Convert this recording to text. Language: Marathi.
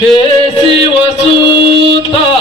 હે શિવ સુતા